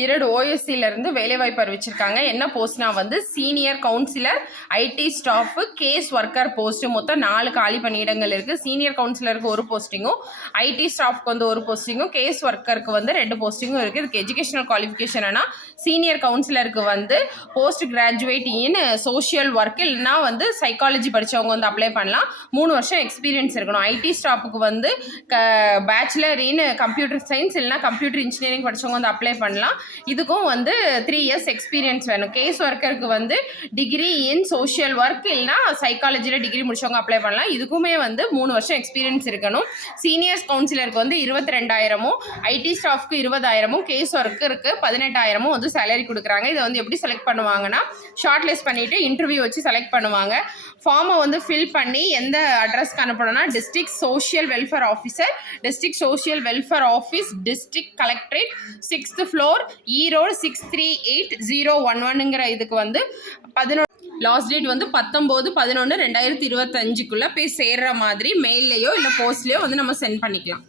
ஈரோடு ஓஎஸ்சியிலேருந்து வேலைவாய்ப்பு அறிவிச்சிருக்காங்க. என்ன போஸ்ட்னா வந்து senior counsellor, IT staff, case worker post. மொத்தம் 4 காலி பணியிடங்கள் இருக்குது. சீனியர் கவுன்சிலருக்கு 1 போஸ்டிங்கும், ஐடி ஸ்டாஃப்க்கு வந்து 1 போஸ்டிங்கும், கேஸ் ஒர்க்கருக்கு வந்து 2 போஸ்டிங்கும் இருக்குது. இதுக்கு எஜுகேஷனல் குவாலிஃபிகேஷன்னா சீனியர் கவுன்சிலருக்கு வந்து post graduate in social work இல்லைனா வந்து சைக்காலஜி படித்தவங்க வந்து அப்ளை பண்ணலாம். 3 வருஷம் எக்ஸ்பீரியன்ஸ் இருக்கணும். ஐடி ஸ்டாஃபுக்கு வந்து பேச்சுலர் இன் கம்ப்யூட்டர் சயின்ஸ் இல்லைனா கம்ப்யூட்டர் இன்ஜினியரிங் படித்தவங்க வந்து அப்ளை பண்ணலாம். இதுக்கும் வந்து 3 இயர்ஸ் எக்ஸ்பீரியன்ஸ் வேணும். கேஸ் ஒர்க்கருக்கு வந்து டிகிரி இன் சோஷியல் ஒர்க் இல்லைனா சைக்காலஜியில் டிகிரி முடிச்சவங்க அப்ளை பண்ணலாம். இதுக்குமே வந்து 3 வருஷம் எக்ஸ்பீரியன்ஸ் இருக்கணும். சீனியர்ஸ் கவுன்சிலருக்கு வந்து 22,000, ஐடி ஸ்டாஃப்க்கு 20,000, கேஸ் ஒர்க்கருக்கு 18,000 வந்து சேலரி கொடுக்குறாங்க. இதை வந்து எப்படி செலக்ட் பண்ணுவாங்கன்னா, ஷார்ட் லிஸ்ட் பண்ணிவிட்டு இன்டர்வியூ வச்சு செலக்ட் பண்ணுவாங்க. ஃபார்மை வந்து ஃபில் பண்ணி எந்த அட்ரஸ்க்கு அனுப்பணும்னா, district social welfare officer, district social welfare office, district collectorate, 6th floor, Erode 638011ங்கிற இதுக்கு வந்து 11 லாஸ்ட் டேட் வந்து 19/11/2025 போய் சேர்ற மாதிரி மெயில்லையோ இல்லை போஸ்ட்லேயோ வந்து நம்ம சென்ட் பண்ணிக்கலாம்.